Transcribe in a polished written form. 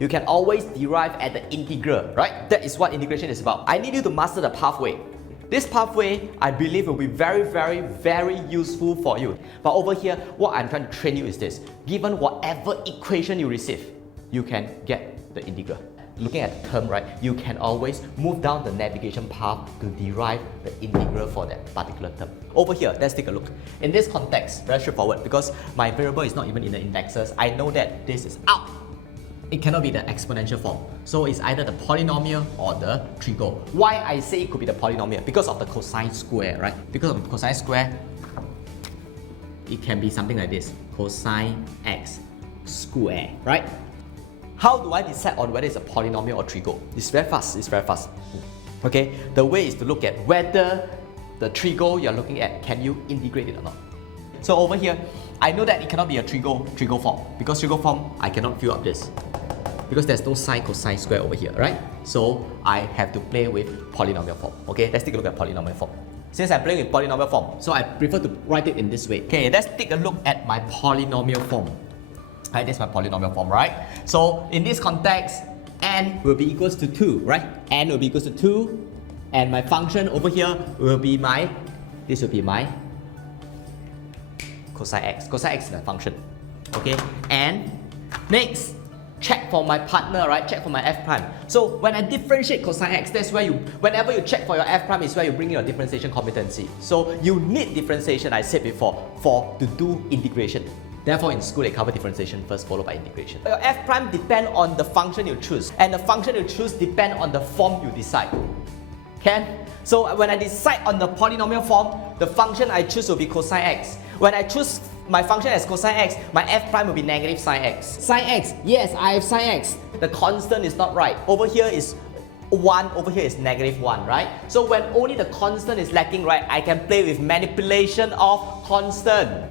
you can always derive at the integral, right? That is what integration is about. I need you to master the pathway. This pathway, I believe, will be very useful for you. But over here, what I'm trying to train you is this. Given whatever equation you receive, you can get the integral. Looking at the term, right, you can always move down the navigation path to derive the integral for that particular term. Over here, let's take a look. In this context, very straightforward, because my variable is not even in the indexes, I know that this is out. It cannot be the exponential form. So it's either the polynomial or the trigo. Why I say it could be the polynomial? Because of the cosine square, right? Because of the cosine square, it can be something like this. Cosine x square, right? How do I decide on whether it's a polynomial or trigo? It's very fast, Okay, the way is to look at whether the trigo you're looking at, can you integrate it or not? So over here, I know that it cannot be a trigo form, because trigo form, I cannot fill up this. Because there's no sine cosine square over here, right? So I have to play with polynomial form. Okay, let's take a look at polynomial form. Since I'm playing with polynomial form, so I prefer to write it in this way. Okay, let's take a look at my polynomial form. Right, this is my polynomial form, right? So in this context, n will be equals to 2, right? N will be equals to 2, and my function over here will be this will be my cosine x. Cosine x is my function. Okay, and next, check for my partner, right? Check for my f prime. So when I differentiate cosine x, that's where whenever you check for your f prime is where you bring in your differentiation competency. So you need differentiation, I said before, to do integration. Therefore, in school, they cover differentiation first, followed by integration. Your f prime depend on the function you choose, and the function you choose depend on the form you decide. Okay? So when I decide on the polynomial form, the function I choose will be cosine x. When I choose my function as cosine x, my f prime will be negative sine x. Sine x, yes, I have sine x. The constant is not right. Over here is 1, over here is negative 1, right? So when only the constant is lacking, right, I can play with manipulation of constant.